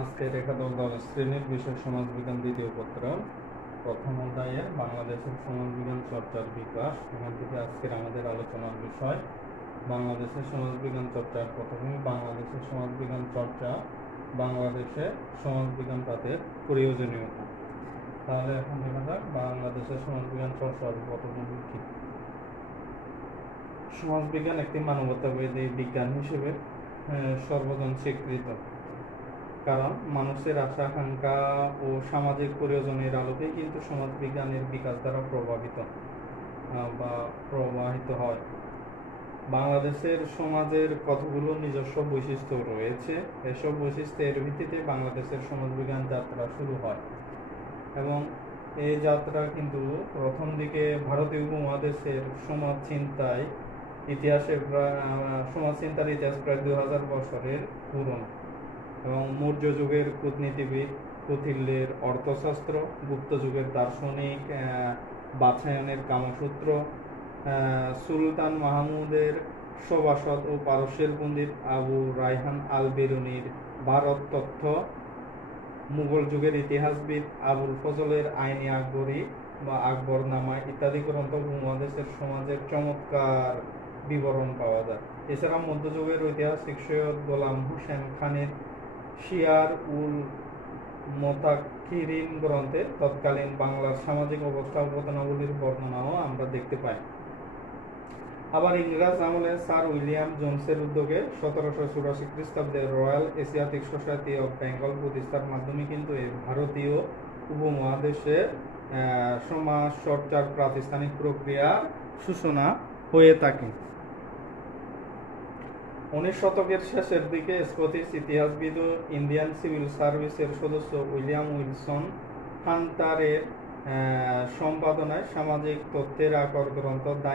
আজকের একাদশ দ্বাদশ শ্রেণীর বিষয় সমাজবিজ্ঞান দ্বিতীয় পত্র প্রথম অধ্যায়ের বাংলাদেশের সমাজবিজ্ঞান চর্চার বিকাশ। এখান থেকে আজকের আমাদের আলোচনার বিষয় বাংলাদেশের সমাজবিজ্ঞান চর্চার পটভূমি। বাংলাদেশের সমাজবিজ্ঞান চর্চা, বাংলাদেশে সমাজবিজ্ঞান পাঠের প্রয়োজনীয়তা। তাহলে এখন দেখা যাক বাংলাদেশের সমাজবিজ্ঞান চর্চার পটভূমি কি। সমাজবিজ্ঞান একটি মানবতাবাদী বিজ্ঞান হিসেবে সর্বজন স্বীকৃত, কারণ মানুষের আশা আকাঙ্ক্ষা ও সামাজিক প্রয়োজনের আলোকেই কিন্তু সমাজবিজ্ঞানের বিকাশ দ্বারা প্রবাহিত হয়। বাংলাদেশের সমাজের কতগুলো নিজস্ব বৈশিষ্ট্য রয়েছে। এসব বৈশিষ্ট্যের ভিত্তিতে বাংলাদেশের সমাজবিজ্ঞান যাত্রা শুরু হয় এবং এই যাত্রা কিন্তু প্রথম দিকে ভারতীয় উপমহাদেশের সমাজচিন্তার ইতিহাস প্রায় 2000 বছরের পুরনো এবং মৌর্য যুগের কূটনীতিবিদ কৌটিল্যের অর্থশাস্ত্র, গুপ্ত যুগের দার্শনিক বাছায়নের কামসূত্র, সুলতান মাহমুদের সভাসদ ও পারস্যের পণ্ডিত আবু রায়হান আল বেরুনির ভারত তথ্য, মুঘল যুগের ইতিহাসবিদ আবুল ফজলের আইনি আকবরী বা আকবরনামা ইত্যাদি গ্রন্থ উপমহাদেশের সমাজের চমৎকার বিবরণ পাওয়া যায়। এছাড়া মধ্যযুগের ঐতিহাসিক সৈয়দ গোলাম হোসেন খানের শিয়ার উল মোতাক্কিরিন গ্রন্থে তৎকালীন বাংলার সামাজিক অবস্থা ও ঘটনাগুলির বর্ণনাও আমরা দেখতে পাই। আবার ইংরেজ আমলে স্যার উইলিয়াম জোনসের উদ্যোগে 1784 খ্রিস্টাব্দে royal Asiatic society of Bengal প্রতিষ্ঠার মাধ্যমে কিন্তু এই ভারতীয় উপমহাদেশের সমাজ চর্চার প্রাতিষ্ঠানিক প্রক্রিয়ার সূচনা হয়ে থাকে। 19 শতকের শেষের দিকে স্কটিশ ইতিহাসবিদ ও ইন্ডিয়ান সিভিল সার্ভিসের সদস্য উইলিয়াম উইলসন হান্টারের সম্পাদনায় সামাজিক তথ্যের আকর গ্রন্থ দ্য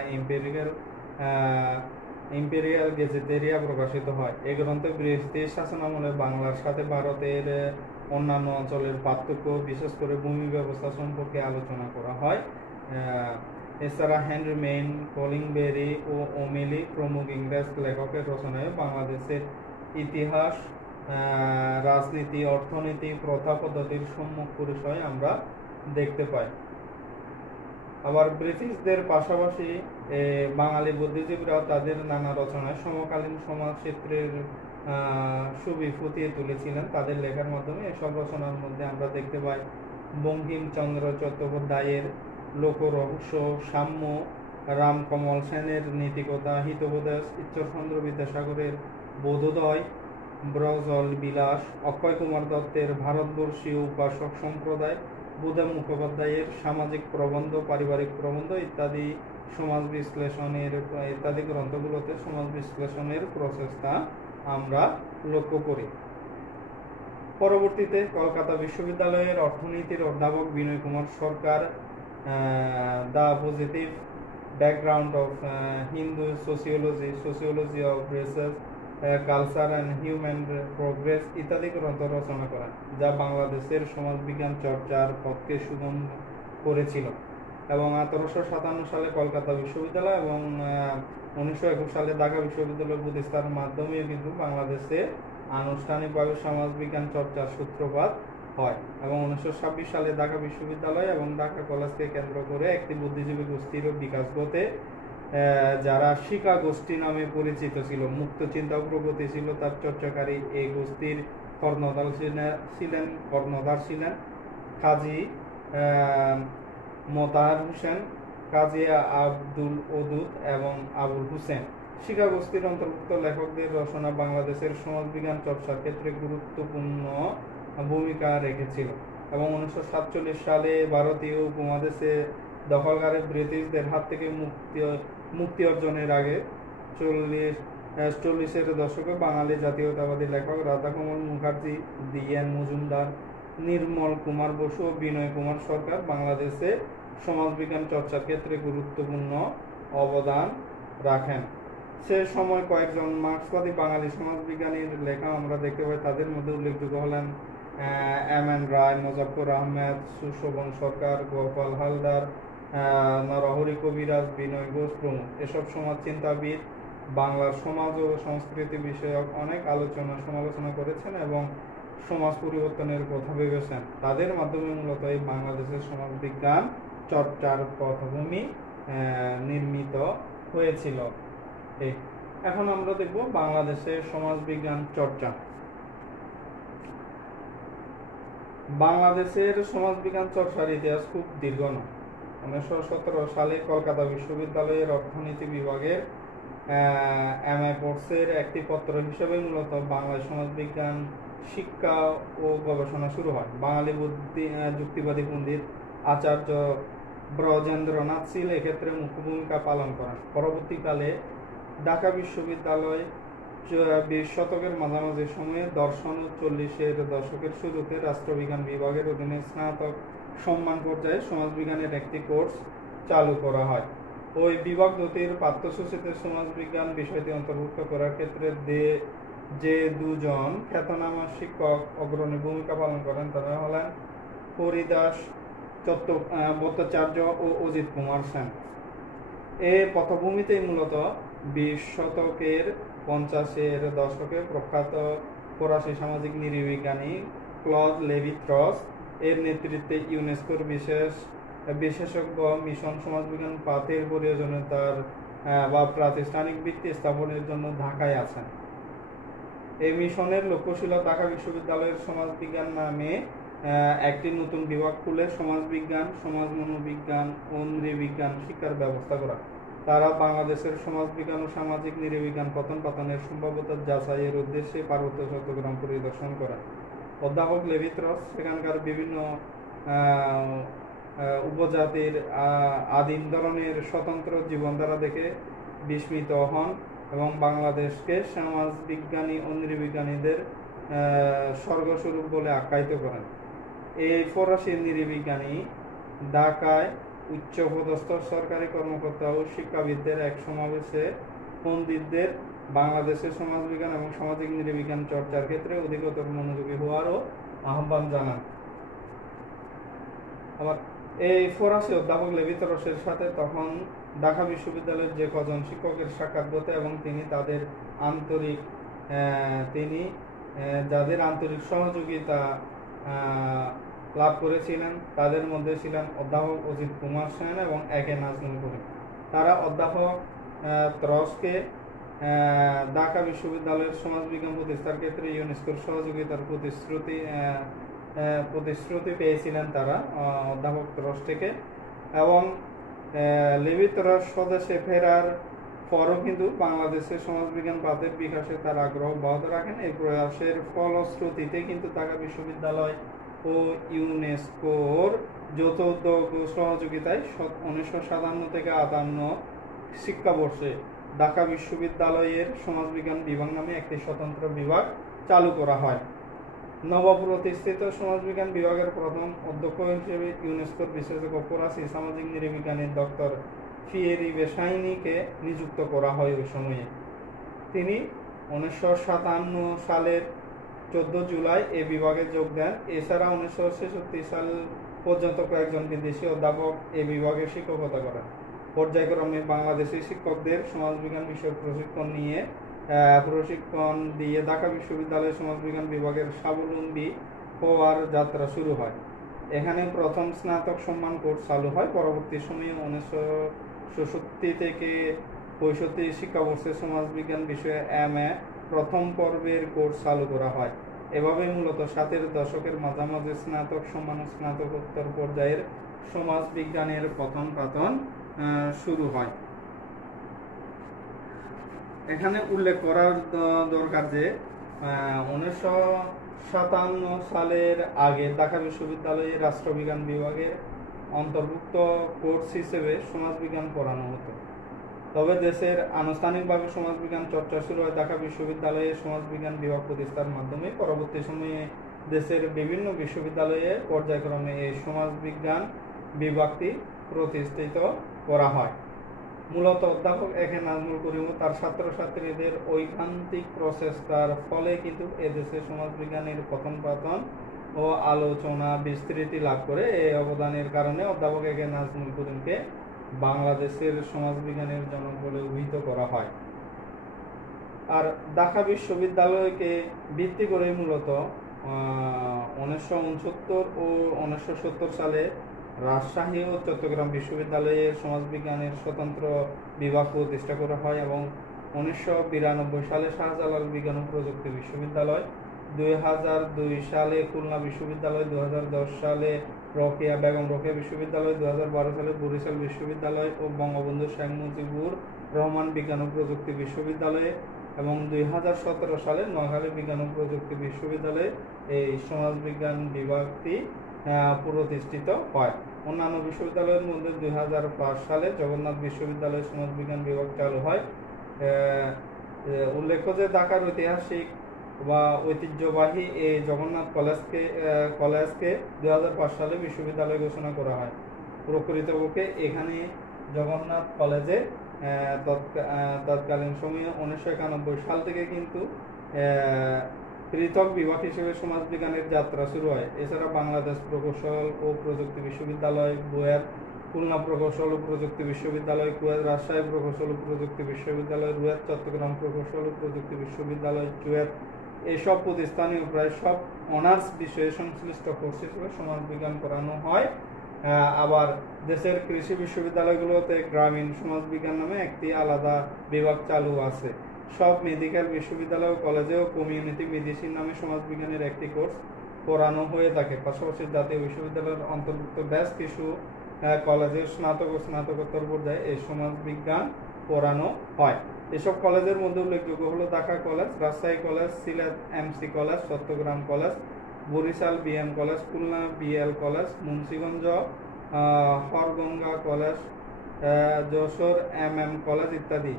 ইম্পেরিয়াল গেজেটেরিয়া প্রকাশিত হয়। এই গ্রন্থে ব্রিটিশ শাসনামলে বাংলার সাথে ভারতের অন্যান্য অঞ্চলের পার্থক্য, বিশেষ করে ভূমি ব্যবস্থা সম্পর্কে আলোচনা করা হয়। এছাড়া হেনরি মেইন, কলিংবেরি ও ওমেলি প্রমুখ ইংরেজ লেখকের রচনায় বাংলাদেশের ইতিহাস, রাজনীতি, অর্থনীতি, প্রথা পদ্ধতির সম্মুখ পরিচয় আমরা দেখতে পাই। আবার ব্রিটিশদের পাশাপাশি বাঙালি বুদ্ধিজীবীরাও তাদের নানা রচনায় সমকালীন সমাজক্ষেত্রের ছবি ফুটিয়ে তুলেছিলেন তাদের লেখার মাধ্যমে। এসব রচনার মধ্যে আমরা দেখতে পাই বঙ্কিমচন্দ্র চট্টোপাধ্যায়ের লোকরহস্য, সাম্য, রামকমল সেনের নীতিকথা, হিতোপদেশ, ঈশ্বরচন্দ্র বিদ্যাসাগরের বোধোদয়, ব্রজল বিলাস, অক্ষয় কুমার দত্তের ভারতবর্ষীয় উপাসক সম্প্রদায়, বুধন মুখোপাধ্যায়ের সামাজিক প্রবন্ধ, পারিবারিক প্রবন্ধ ইত্যাদি ইত্যাদি গ্রন্থগুলোতে সমাজ বিশ্লেষণের প্রচেষ্টা আমরা লক্ষ্য করি। পরবর্তীতে কলকাতা বিশ্ববিদ্যালয়ের অর্থনীতির অধ্যাপক Binoy Kumar Sarkar the positive background of Hindu sociology of races, culture and human progress ইত্যাদি গ্রন্থ রচনা করেন, যা বাংলাদেশের সমাজবিজ্ঞান চর্চার পথকে সুগম করেছিল। এবং 1857 সালে কলকাতা বিশ্ববিদ্যালয় এবং 1921 সালে ঢাকা বিশ্ববিদ্যালয় প্রতিষ্ঠার মাধ্যমে কিন্তু বাংলাদেশে আনুষ্ঠানিকভাবে সমাজবিজ্ঞান চর্চার সূত্রপাত হয় এবং 1926 সালে ঢাকা বিশ্ববিদ্যালয় এবং ঢাকা কলেজকে কেন্দ্র করে একটি বুদ্ধিজীবী গোষ্ঠীর বিকাশ ঘটে, যারা শিকা গোষ্ঠী নামে পরিচিত ছিল। মুক্ত চিন্তা প্রগতি ছিল তার চর্চাকারী এই গোষ্ঠীর কর্ণধার ছিলেন কাজী মোতাহার হোসেন, কাজী আব্দুল ওদুদ এবং আবুল হুসেন। শিকা গোষ্ঠীর অন্তর্ভুক্ত লেখকদের রচনা বাংলাদেশের সমাজবিজ্ঞান চর্চার ক্ষেত্রে গুরুত্বপূর্ণ ভূমিকা রেখেছিল এবং 1947 সালে ভারতীয় উপমহাদেশে দখলকারী ব্রিটিশদের হাত থেকে মুক্তি অর্জনের আগে 40-এর দশকে বাঙালি জাতীয়তাবাদী লেখক রাধাকমল মুখার্জি, DN মজুমদার, নির্মল কুমার বসু ও বিনয় কুমার সরকার বাংলাদেশে সমাজবিজ্ঞান চর্চার ক্ষেত্রে গুরুত্বপূর্ণ অবদান রাখেন। সে সময় কয়েকজন মার্ক্সবাদী বাঙালি সমাজবিজ্ঞানীর লেখা আমরা দেখতে পাই। তাদের মধ্যে উল্লেখযোগ্য হলেন MN রায়, মোজাফফর আহমেদ, সুশোভন সরকার, গোপাল হালদার, নরহরি কবিরাজ, বিনয় ঘোষ প্রমুখ। এসব সমাজচিন্তাবিদ বাংলার সমাজ ও সংস্কৃতি বিষয়ক অনেক সমালোচনা করেছেন এবং সমাজ পরিবর্তনের কথা ভেবেছেন, তাদের মাধ্যমে মূলত এই বাংলাদেশের সমাজবিজ্ঞান চর্চার পটভূমি নির্মিত হয়েছিল। এখন আমরা দেখব বাংলাদেশের সমাজবিজ্ঞান চর্চা। বাংলাদেশের সমাজবিজ্ঞান চর্চার ইতিহাস খুব দীর্ঘ নয়। 1917 সালে কলকাতা বিশ্ববিদ্যালয়ের অর্থনীতি বিভাগের MA কোর্সের একটি পত্র হিসেবে মূলত বাংলায় সমাজবিজ্ঞান শিক্ষা ও গবেষণা শুরু হয়। বাঙালি যুক্তিবাদী পণ্ডিত আচার্য ব্রজেন্দ্রনাথ শীল এক্ষেত্রে মুখ্য ভূমিকা পালন করেন। পরবর্তীকালে ঢাকা বিশ্ববিদ্যালয় 20 শতকের মাঝামাঝি সময়ে দর্শন ও 40-এর দশকের শুরুতে রাষ্ট্রবিজ্ঞান বিভাগের অধীনে স্নাতক সম্মান পর্যায়ে সমাজবিজ্ঞানের একটি কোর্স চালু করা হয়। ওই বিভাগ দুটির পাঠ্যসূচিতে সমাজবিজ্ঞান বিষয়টি অন্তর্ভুক্ত করার ক্ষেত্রে যে দুজন খ্যাতনামা শিক্ষক অগ্রণী ভূমিকা পালন করেন তারা হলেন হরিদাস ভট্টাচার্য ও অজিত কুমার সেন। এই পটভূমিতেই মূলত 20 শতকের 50-এর দশকে প্রখ্যাত ফরাসি সামাজিক নৃবিজ্ঞানী ক্লদ লেভি-ত্রস এর নেতৃত্বে ইউনেস্কোর বিশেষজ্ঞ মিশন সমাজবিজ্ঞান পাঠের প্রয়োজনীয়তার বা প্রাতিষ্ঠানিক ভিত্তি স্থাপনের জন্য ঢাকায় আছেন। এই মিশনের লক্ষ্য ছিল ঢাকা বিশ্ববিদ্যালয়ের সমাজবিজ্ঞান নামে একটি নতুন বিভাগ খুলে সমাজবিজ্ঞান, সমাজ মনোবিজ্ঞান ও নৃবিজ্ঞান শিক্ষার ব্যবস্থা করা। তারা বাংলাদেশের সমাজবিজ্ঞান ও সামাজিক নৃবিজ্ঞান পঠনের সম্ভাব্যতা যাচাইয়ের উদ্দেশ্যে পার্বত্য চট্টগ্রাম পরিদর্শন করেন। অধ্যাপক লেভি-ত্রস সেখানকার বিভিন্ন উপজাতির আদিম ধরনের স্বতন্ত্র জীবনধারা দেখে বিস্মিত হন এবং বাংলাদেশকে সমাজবিজ্ঞানী ও নৃবিজ্ঞানীদের স্বর্গস্বরূপ বলে আখ্যায়িত করেন। এই ফরাসি নৃবিজ্ঞানী ঢাকায় উচ্চপদস্থ সরকারি কর্মকর্তা ও শিক্ষাবিদদের এক সমাবেশে পণ্ডিতদের বাংলাদেশের সমাজবিজ্ঞান এবং সামাজিক নৃবিজ্ঞান চর্চার ক্ষেত্রে অধিকতর মনোযোগী হওয়ারও আহ্বান জানান। আবার এই ফরাসি অধ্যাপক লেভি-ত্রসের সাথে তখন ঢাকা বিশ্ববিদ্যালয়ের যে কজন শিক্ষকের সাক্ষাৎ ঘটে এবং তিনি যাদের আন্তরিক সহযোগিতা লাভ করেছিলেন তাদের মধ্যে ছিলেন অধ্যাপক অজিত কুমার সেন এবং A.K. নাজমুল করিম। তারা অধ্যাপক ত্রসকে ঢাকা বিশ্ববিদ্যালয়ের সমাজবিজ্ঞান প্রতিষ্ঠার ক্ষেত্রে ইউনেস্কোর সহযোগিতার প্রতিশ্রুতি পেয়েছিলেন তারা অধ্যাপক ত্রস থেকে, এবং লেভি-ত্রস স্বদেশে ফেরার পরও কিন্তু বাংলাদেশের সমাজবিজ্ঞান পাঠের বিকাশে তার আগ্রহ অব্যাহত রাখেন। এই প্রয়াসের ফলশ্রুতিতে কিন্তু ঢাকা বিশ্ববিদ্যালয় ও ইউনেস্কোর যৌথ উদ্যোগ ও সহযোগিতায় 1957 থেকে 58 শিক্ষাবর্ষে ঢাকা বিশ্ববিদ্যালয়ের সমাজবিজ্ঞান বিভাগ নামে একটি স্বতন্ত্র বিভাগ চালু করা হয়। নবপ্রতিষ্ঠিত সমাজবিজ্ঞান বিভাগের প্রথম অধ্যক্ষ হিসেবে ইউনেস্কোর বিশেষজ্ঞ ফরাসি সামাজিক নৃবিজ্ঞানী ডক্টর ফিয়েরি বেসাইনিকে নিযুক্ত করা হয় ওই সময়ে। তিনি 1957 সালের 14 জুলাই এ বিভাগে যোগ দেন। এছাড়া 1966 সাল পর্যন্ত কয়েকজন বিদেশি অধ্যাপক এ বিভাগে শিক্ষকতা করেন। পর্যায়ক্রমে বাংলাদেশি শিক্ষকদের সমাজবিজ্ঞান বিষয়ক প্রশিক্ষণ দিয়ে ঢাকা বিশ্ববিদ্যালয়ের সমাজবিজ্ঞান বিভাগের স্বাবলম্বী হওয়ার যাত্রা শুরু হয়। এখানে প্রথম স্নাতক সম্মান কোর্স চালু হয়। পরবর্তী সময়ে 1966 থেকে 65 শিক্ষাবর্ষে সমাজবিজ্ঞান বিষয়ে MA প্রথম পর্বের কোর্স চালু করা হয়। এভাবে মূলত 60-এর দশকের মাঝামাঝি স্নাতক সম্মান ও স্নাতকোত্তর পর্যায়ের সমাজবিজ্ঞানের প্রথম পাঠন শুরু হয়। এখানে উল্লেখ করার দরকার যে 1957 সালের আগে ঢাকা বিশ্ববিদ্যালয়ে রাষ্ট্রবিজ্ঞান বিভাগের অন্তর্ভুক্ত কোর্স হিসেবে সমাজবিজ্ঞান পড়ানো হতো। তবে দেশের আনুষ্ঠানিকভাবে সমাজবিজ্ঞান চর্চা শুরু হয় ঢাকা বিশ্ববিদ্যালয়ে সমাজবিজ্ঞান বিভাগ প্রতিষ্ঠার মাধ্যমে। পরবর্তী সময়ে দেশের বিভিন্ন বিশ্ববিদ্যালয়ে পর্যায়ক্রমে এই সমাজবিজ্ঞান বিভাগটি প্রতিষ্ঠিত করা হয়। মূলত অধ্যাপক A.K. নাজমুল করিম ও তার ছাত্রছাত্রীদের ঐকান্তিক প্রচেষ্টার ফলে কিন্তু এদেশে সমাজবিজ্ঞানের পঠন পাঠন ও আলোচনা বিস্তৃতি লাভ করে। এই অবদানের কারণে অধ্যাপক A.K. নাজমুল করিমকে বাংলাদেশের সমাজবিজ্ঞানের জনক বলে অভিহিত করা হয়। আর ঢাকা বিশ্ববিদ্যালয়কে ভিত্তি করে মূলত 1969 ও 1970 সালে রাজশাহী ও চট্টগ্রাম বিশ্ববিদ্যালয়ে সমাজবিজ্ঞানের স্বতন্ত্র বিভাগ প্রতিষ্ঠা করা হয় এবং 1992 সালে শাহজালাল বিজ্ঞান ও প্রযুক্তি বিশ্ববিদ্যালয়, 2002 সালে খুলনা বিশ্ববিদ্যালয়, 2010 সালে বেগম রোকেয়া বিশ্ববিদ্যালয়, 2012 সালে বরিশাল বিশ্ববিদ্যালয় ও বঙ্গবন্ধু শেখ মুজিবুর রহমান বিজ্ঞান ও প্রযুক্তি বিশ্ববিদ্যালয়ে এবং 2017 সালে নোয়াখালী বিজ্ঞান ও প্রযুক্তি বিশ্ববিদ্যালয়ে এই সমাজবিজ্ঞান বিভাগটি প্রতিষ্ঠিত হয়। অন্যান্য বিশ্ববিদ্যালয়ের মধ্যে 2005 সালে জগন্নাথ বিশ্ববিদ্যালয়ে সমাজবিজ্ঞান বিভাগ চালু হয়। উল্লেখ্য যে ঢাকার ঐতিহাসিক বা ঐতিহ্যবাহী এই জগন্নাথ কলেজকে 2005 সালে বিশ্ববিদ্যালয় ঘোষণা করা হয়। প্রকৃতপক্ষে এখানে জগন্নাথ কলেজে তৎকালীন সময়ে 1991 সাল থেকে কিন্তু পৃথক বিভাগ হিসেবে সমাজবিজ্ঞানের যাত্রা শুরু হয়। এছাড়া বাংলাদেশ প্রকৌশল ও প্রযুক্তি বিশ্ববিদ্যালয়, বুয়েট, খুলনা প্রকৌশল ও প্রযুক্তি বিশ্ববিদ্যালয়, কুয়েত রাজশাহী প্রকৌশল ও প্রযুক্তি বিশ্ববিদ্যালয়, রুয়েট চট্টগ্রাম প্রকৌশল ও প্রযুক্তি বিশ্ববিদ্যালয়, চুয়েট, এইসব প্রতিষ্ঠানীয় প্রায় সব অনার্স বিষয়ে সংশ্লিষ্ট কোর্স হিসেবে সমাজবিজ্ঞান করানো হয়। আবার দেশের কৃষি বিশ্ববিদ্যালয়গুলোতে গ্রামীণ সমাজবিজ্ঞান নামে একটি আলাদা বিভাগ চালু আছে। সব মেডিকেল বিশ্ববিদ্যালয় ও কলেজেও কমিউনিটি মেডিসিন নামে সমাজবিজ্ঞানের একটি কোর্স পড়ানো হয়ে থাকে। পাশাপাশি জাতীয় বিশ্ববিদ্যালয়ের অন্তর্ভুক্ত বেশ কিছু কলেজের স্নাতক ও স্নাতকোত্তর পর্যায়ে এই সমাজবিজ্ঞান পড়ানো হয়। এসব কলেজের মধ্যে উল্লেখযোগ্য হলো Dhaka college, Rajshahi college, Sylhet MC college, Chittagong college, Barisal BM college, Khulna BL college, Munshiganj Haraganga college, Jessore MM college ইত্যাদি।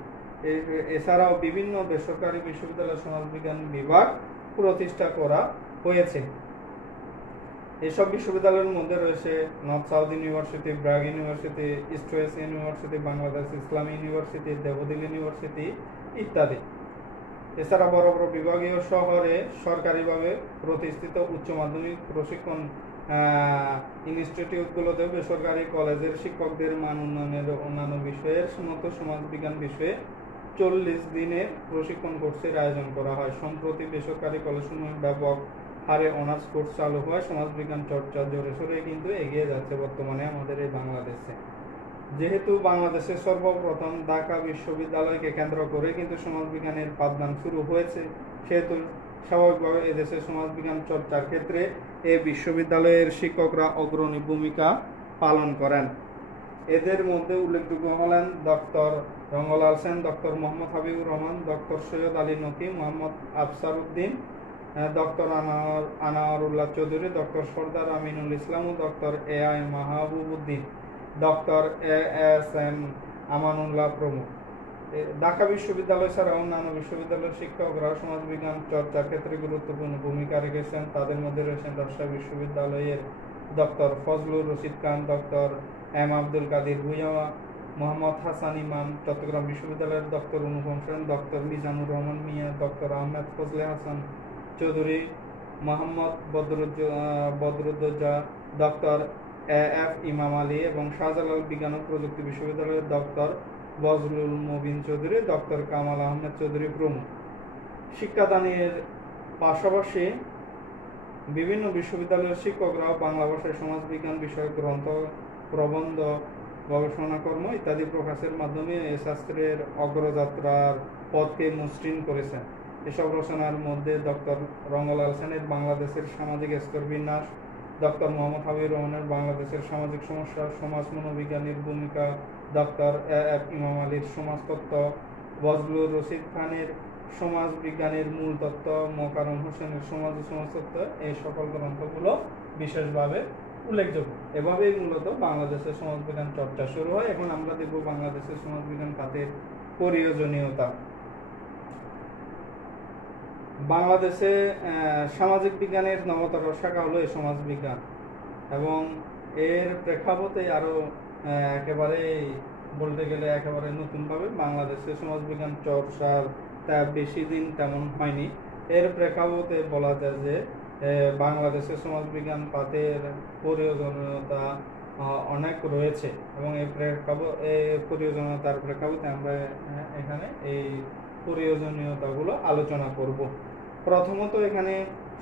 এছাড়াও বিভিন্ন বেসরকারি বিশ্ববিদ্যালয় সমাজবিজ্ঞান বিভাগ প্রতিষ্ঠা করা হয়েছে। এসব বিশ্ববিদ্যালয়ের মধ্যে রয়েছে north south university, BRAC university, east West university, Bangladesh ইসলামী ইউনিভার্সিটি, দেবদিল ইউনিভার্সিটি ইত্যাদি। এছাড়া বড় বড় বিভাগীয় শহরে সরকারিভাবে প্রতিষ্ঠিত উচ্চ মাধ্যমিক প্রশিক্ষণ ইনস্টিটিউটগুলোতেও বেসরকারি কলেজের শিক্ষকদের মান উন্নয়নের অন্যান্য বিষয়ের মতো সমাজবিজ্ঞান বিষয়ে 40 দিনের প্রশিক্ষণ কোর্সের আয়োজন করা হয়। সম্প্রতি বেসরকারি কলেজসমূহে ব্যাপক হারে অনার্স কোর্স চালু হয়। সমাজবিজ্ঞান চর্চা জোরে সোরে কিন্তু এগিয়ে যাচ্ছে বর্তমানে আমাদের এই বাংলাদেশে। যেহেতু বাংলাদেশের সর্বপ্রথম ঢাকা বিশ্ববিদ্যালয়কে কেন্দ্র করে কিন্তু সমাজবিজ্ঞানের পাঠদান শুরু হয়েছে, সেহেতু স্বাভাবিকভাবে এদেশের সমাজবিজ্ঞান চর্চার ক্ষেত্রে এই বিশ্ববিদ্যালয়ের শিক্ষকরা অগ্রণী ভূমিকা পালন করেন। এদের মধ্যে উল্লেখযোগ্য হলেন doctor Rangalal Sen, doctor Mohammad Habibur Rahman, doctor Syed Ali Naqi, Mohammad Afsar Uddin, doctor Anwarullah Chowdhury, doctor Sardar Aminul Islam ও doctor AI Mahbub Uddin, doctor ASM Amanullah প্রমুখ। ঢাকা বিশ্ববিদ্যালয় ছাড়া অন্যান্য বিশ্ববিদ্যালয়ের শিক্ষকরা সমাজবিজ্ঞান চর্চার ক্ষেত্রে গুরুত্বপূর্ণ ভূমিকা রেখেছেন। তাদের মধ্যে রয়েছেন রাজশাহী বিশ্ববিদ্যালয়ের doctor Fazlur Rashid Khan, doctor M Abdul Kadir Bhuiyan, Mohammad Hasan Imam, Chittagong বিশ্ববিদ্যালয়ের doctor Anupam Sen, doctor Mizanur Rahman Miah, doctor Ahmed Fazle Hasan Chowdhury, Mohammad Badruddoza, doctor F Imam Ali এবং শাহজালাল বিজ্ঞান ও প্রযুক্তি বিশ্ববিদ্যালয়ের ডক্টর বজলুল মুবিন চৌধুরী, ডক্টর কামাল আহমেদ চৌধুরী প্রমুখ। শিক্ষাদানের পাশাপাশি বিভিন্ন বিশ্ববিদ্যালয়ের শিক্ষকরাও বাংলা ভাষায় সমাজবিজ্ঞান বিষয়ক গ্রন্থ, প্রবন্ধ, গবেষণাকর্ম ইত্যাদি প্রকাশের মাধ্যমে এ শাস্ত্রের অগ্রযাত্রার পথকে মসৃণ করেছেন। এসব রচনার মধ্যে ডক্টর রঙ্গলাল সেনের বাংলাদেশের সামাজিক স্তরবিন্যাস, ডক্টর মোহাম্মদ হাবিবুর রহমানের বাংলাদেশের সামাজিক সমস্যা, সমাজ মনোবিজ্ঞানের ভূমিকা, ডক্টর এফ ইমাম আলীর সমাজতত্ত্ব, বজলুর রশিদ খানের সমাজ বিজ্ঞানের মূল তত্ত্ব, মোকাররম হোসেনের সমাজ ও সমাজতত্ত্ব, এই সকল গ্রন্থগুলো বিশেষভাবে উল্লেখযোগ্য। এভাবেই মূলত বাংলাদেশের সমাজবিজ্ঞান চর্চা শুরু হয়। এখন আমরা দেখব বাংলাদেশের সমাজবিজ্ঞান খাতের প্রয়োজনীয়তা। বাংলাদেশে সামাজিক বিজ্ঞানের নবতর শাখা হলো এই সমাজবিজ্ঞান এবং এর প্রেক্ষাপটে আরো একেবারে বলতে গেলে একেবারে নতুনভাবে বাংলাদেশে সমাজবিজ্ঞান চর্চার বেশি দিন তেমন হয়নি। এর প্রেক্ষাপটে বলা যায় যে বাংলাদেশের সমাজবিজ্ঞান পাঠের প্রয়োজনীয়তা অনেক রয়েছে এবং এই প্রয়োজনীয়তার প্রেক্ষাপটে আমরা এখানে এই প্রয়োজনীয়তাগুলো আলোচনা করব। প্রথমত এখানে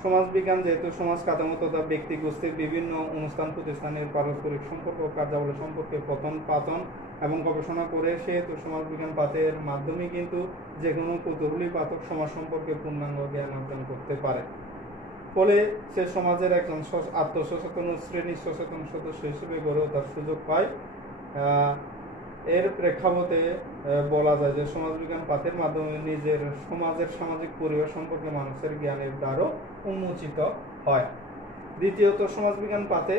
সমাজবিজ্ঞান যেহেতু সমাজ কাঠামো তথা ব্যক্তি গোষ্ঠীর বিভিন্ন অনুষ্ঠান প্রতিষ্ঠানের পারস্পরিক সম্পর্ক কার্যাবলী সম্পর্কে পঠন পাঠন এবং গবেষণা করে, সেহেতু সমাজবিজ্ঞান পাঠের মাধ্যমে কিন্তু যে কোনো কৌতূহলী পাঠক সমাজ সম্পর্কে পূর্ণাঙ্গ জ্ঞান অর্জন করতে পারে। ফলে সে সমাজের একজন আত্মসচেতন শ্রেণী সচেতন সদস্য হিসেবে গড়ে ওঠার সুযোগ পায়। এর প্রেক্ষাপটে বলা যায় যে সমাজবিজ্ঞান পাঠের মাধ্যমে নিজের সমাজের সামাজিক পরিবেশ সম্পর্কে মানুষের জ্ঞানের দ্বারও উন্মোচিত হয়। দ্বিতীয়ত, সমাজবিজ্ঞান পাঠে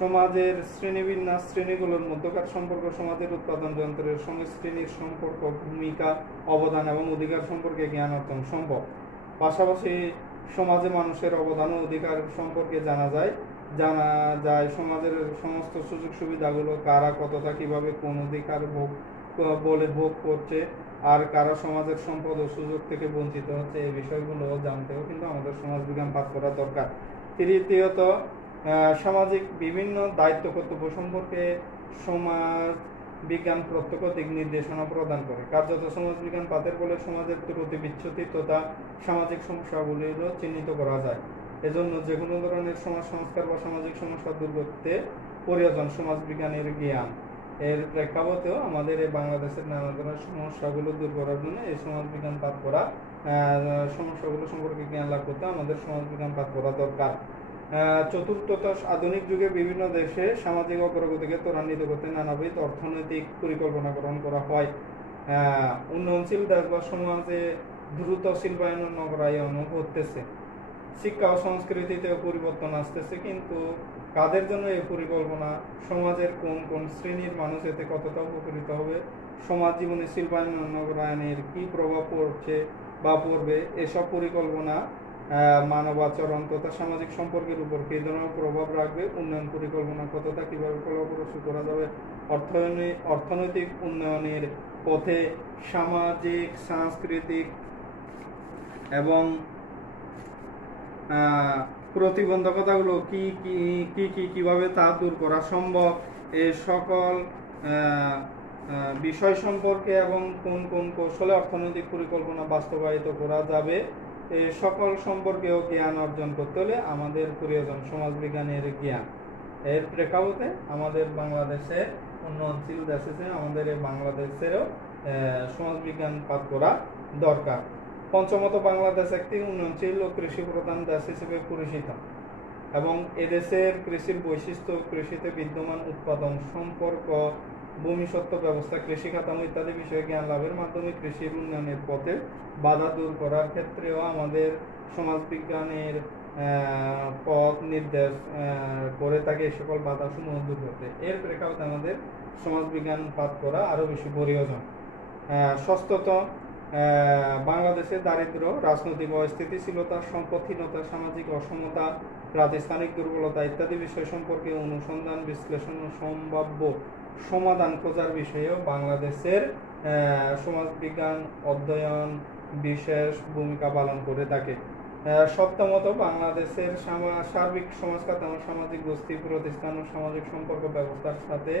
সমাজের শ্রেণীবিন্যাস, শ্রেণীগুলোর মধ্যকার সম্পর্ক, সমাজের উৎপাদন যন্ত্রের সঙ্গে শ্রেণীর সম্পর্ক, ভূমিকা, অবদান এবং অধিকার সম্পর্কে জ্ঞান অর্জন সম্ভব। পাশাপাশি সমাজে মানুষের অবদান ও অধিকার সম্পর্কে জানা যায়। সমাজের সমস্ত সুযোগ সুবিধাগুলো কারা কতটা কিভাবে কোন অধিকার ভোগ করছে, আর কারা সমাজের সম্পদ ও সুযোগ থেকে বঞ্চিত হচ্ছে, এই বিষয়গুলো জানতেও কিন্তু আমাদের সমাজবিজ্ঞান পাঠ করা দরকার। তৃতীয়ত, সামাজিক বিভিন্ন দায়িত্ব কর্তব্য সম্পর্কে সমাজ বিজ্ঞান প্রত্যক্ষ দিক নির্দেশনা প্রদান করে। কার্যত সমাজবিজ্ঞান পাঠের ফলে সমাজের ত্রুটি বিচ্যুতি তথা সামাজিক সমস্যাগুলিরও চিহ্নিত করা যায়। এজন্য যে কোনো ধরনের সমাজ সংস্কার বা সামাজিক সমস্যা দূর করতে প্রয়োজন সমাজবিজ্ঞানের জ্ঞান। এর প্রেক্ষাপটেও আমাদের এই বাংলাদেশের নানা ধরনের সমস্যাগুলো দূর করার জন্য এই সমাজবিজ্ঞান পাঠ করা, সমস্যাগুলো সম্পর্কে জ্ঞান লাভ করতে আমাদের সমাজবিজ্ঞান পাঠ করা দরকার। চতুর্থত, আধুনিক যুগে বিভিন্ন দেশে সামাজিক অগ্রগতিকে ত্বরান্বিত করতে নানাবিধ অর্থনৈতিক পরিকল্পনা গ্রহণ করা হয়। উন্নয়নশীল দেশ বা সমাজে দ্রুত শিল্পায়ন নগরায়ন ঘটতেছে, শিক্ষা ও সংস্কৃতিতেও পরিবর্তন আসতেছে, কিন্তু কাদের জন্য এই পরিকল্পনা, সমাজের কোন কোন শ্রেণীর মানুষ এতে কতটা উপকৃত হবে, সমাজ জীবনে শিল্পায়ন নগরায়নের কি প্রভাব পড়ছে বা পড়বে, এসব পরিকল্পনা মানবাচরণ তথা সামাজিক সম্পর্কের উপর কী ধরনের প্রভাব রাখবে, উন্নয়ন পরিকল্পনা কতটা কিভাবে ফলপ্রসূ করা যাবে, অর্থনৈতিক উন্নয়নের পথে সামাজিক, সাংস্কৃতিক এবং প্রতিবন্ধকতাগুলো কিভাবে তা দূর করা সম্ভব, এই সকল বিষয় সম্পর্কে এবং কোন কোন কৌশলে অর্থনৈতিক পরিকল্পনা বাস্তবায়িত করা যাবে, এই সকল সম্পর্কেও জ্ঞান অর্জন করতে হলে আমাদের প্রয়োজন সমাজবিজ্ঞানের জ্ঞান। এর প্রেক্ষাপটে আমাদের বাংলাদেশে উন্নয়নশীল দেশ হিসেবে আমাদের এই বাংলাদেশেরও সমাজবিজ্ঞান পাঠ করা দরকার। পঞ্চমত, বাংলাদেশ একটি উন্নয়নশীল ও কৃষি প্রধান দেশ হিসেবে পরিচিত এবং এদেশের কৃষির বৈশিষ্ট্য, কৃষিতে বিদ্যমান উৎপাদন সম্পর্ক, ভূমিসত্ত্ব ব্যবস্থা, কৃষি কাঠামো ইত্যাদি বিষয়ে জ্ঞান লাভের মাধ্যমে কৃষির উন্নয়নের পথে বাধা দূর করার ক্ষেত্রেও আমাদের সমাজবিজ্ঞানের পথ নির্দেশ করে থাকে এই সকল বাধাসমূহ দূর করতে। এর প্রেক্ষাপটে আমাদের সমাজবিজ্ঞান পাঠ করা আরও বেশি প্রয়োজন। ষষ্ঠত, বাংলাদেশের দারিদ্র, রাজনৈতিক অস্থিতিশীলতা, সম্পদহীনতা, সামাজিক অসমতা, প্রাতিষ্ঠানিক দুর্বলতা ইত্যাদি বিষয় সম্পর্কে অনুসন্ধান, বিশ্লেষণ ও সম্ভাব্য সমাধান খোঁজার বিষয়েও বাংলাদেশের সমাজবিজ্ঞান অধ্যয়ন বিশেষ ভূমিকা পালন করে থাকে। সপ্তমত, বাংলাদেশের সার্বিক সমাজ কাঠামো, সামাজিক গোষ্ঠী, প্রতিষ্ঠান ও সামাজিক সম্পর্ক ব্যবস্থার সাথে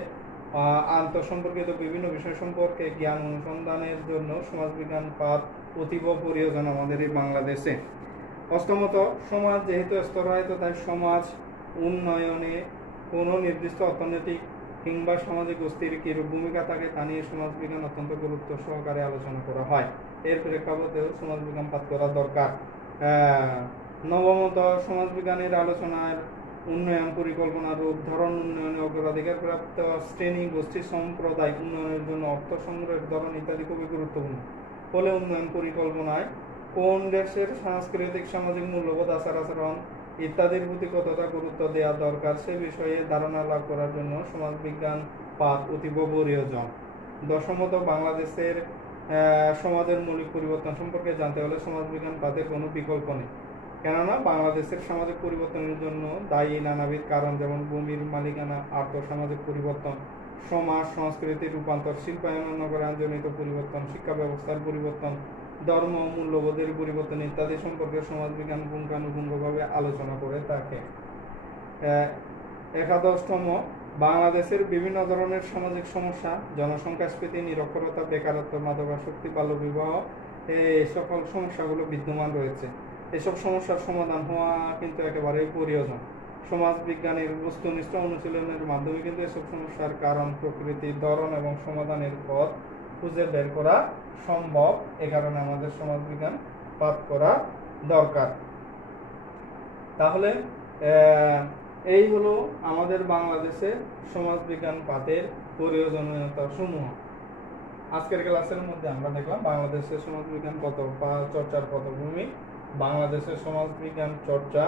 আন্তঃসম্পর্কিত বিভিন্ন বিষয় সম্পর্কে জ্ঞান অনুসন্ধানের জন্য সমাজবিজ্ঞান পাঠ অতীব প্রয়োজন আমাদের এই বাংলাদেশে। অষ্টমত, সমাজ যেহেতু স্তরায়িত, তাই সমাজ উন্নয়নে কোনো নির্দিষ্ট অর্থনৈতিক কিংবা সামাজিক গোষ্ঠীর কিরূপ ভূমিকা থাকে তা নিয়ে সমাজবিজ্ঞান অত্যন্ত গুরুত্ব সহকারে আলোচনা করা হয়। এর প্রেক্ষাপটেও সমাজবিজ্ঞান পাঠ করা দরকার। নবমত, সমাজবিজ্ঞানের আলোচনার উন্নয়ন পরিকল্পনা, রূপ, ধরন, উন্নয়নে অগ্রাধিকার প্রাপ্ত শ্রেণী, গোষ্ঠী, সম্প্রদায় উন্নয়নের জন্য অর্থ সংগ্রহের ধরন ইত্যাদি খুবই গুরুত্বপূর্ণ। ফলে উন্নয়ন পরিকল্পনায় কোন দেশের সাংস্কৃতিক, সামাজিক মূল্যবোধ, আচার আচরণ ইত্যাদির প্রতি কতটা গুরুত্ব দেওয়া দরকার সে বিষয়ে ধারণা লাভ করার জন্য সমাজবিজ্ঞান পাঠ অতীব প্রয়োজন। দশমত, বাংলাদেশের সমাজের মৌলিক পরিবর্তন সম্পর্কে জানতে হলে সমাজবিজ্ঞান পাঠের কোনো বিকল্প নেই, কেননা বাংলাদেশের সামাজিক পরিবর্তনের জন্য দায়ী নানাবিধ কারণ, যেমন ভূমির মালিকানা, আর্থসামাজিক পরিবর্তন, সমাজ সংস্কৃতির রূপান্তর, শিল্পায়ন নগরায়নজনিত পরিবর্তন, শিক্ষা ব্যবস্থার পরিবর্তন, ধর্ম মূল্যবোধের পরিবর্তন ইত্যাদি সম্পর্কে সমাজবিজ্ঞান পুঙ্খানুপুঙ্খভাবে আলোচনা করে থাকে। একাদশতম, বাংলাদেশের বিভিন্ন ধরনের সামাজিক সমস্যা, জনসংখ্যাস্ফীতি, নিরক্ষরতা, বেকারত্ব, মাদকাসক্তি, বাল্যবিবাহ এই সকল সমস্যাগুলো বিদ্যমান রয়েছে। এসব সমস্যার সমাধান হওয়া কিন্তু একেবারেই প্রয়োজন। সমাজ বিজ্ঞানের বস্তুনিষ্ঠ অনুশীলনের মাধ্যমে কিন্তু এসব সমস্যার কারণ, প্রকৃতি, ধরন এবং সমাধানের পথ খুঁজে বের করা সম্ভব। এ কারণে আমাদের সমাজ বিজ্ঞান পাঠ করা দরকার। তাহলে এই হলো আমাদের বাংলাদেশে সমাজ বিজ্ঞান পাঠের প্রয়োজনীয়তা সমূহ। আজকের ক্লাসের মধ্যে আমরা দেখলাম বাংলাদেশের সমাজ বিজ্ঞান চর্চার পটভূমি, বাংলাদেশের সমাজ বিজ্ঞান চর্চা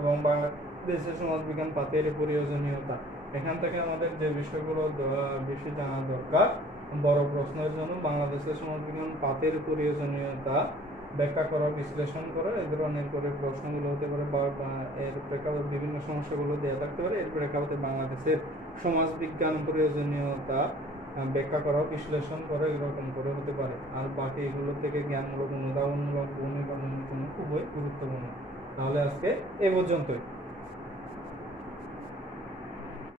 এবং বাংলাদেশের সমাজ বিজ্ঞান পাঠের প্রয়োজনীয়তা। এখান থেকে আমাদের যে বিষয়গুলো বেশি জানা দরকার, বড় প্রশ্নের জন্য বাংলাদেশের সমাজ বিজ্ঞান পাঠের প্রয়োজনীয়তা ব্যাখ্যা করা, বিশ্লেষণ করা, এই ধরনের করে প্রশ্নগুলো হতে পারে বা এর প্রেক্ষাপটে বিভিন্ন সমস্যাগুলো দেওয়া থাকতে পারে। এর প্রেক্ষাপটে বাংলাদেশের সমাজ বিজ্ঞান প্রয়োজনীয়তা ব্যাখ্যা করা, বিশ্লেষণ করা, এরকম করে হতে পারে। আর বাকি এগুলো থেকে জ্ঞানমূলক, অনুধাবনমূলক, অনুপ্রেরণার জন্য খুবই গুরুত্বপূর্ণ। তাহলে আজকে এ পর্যন্তই।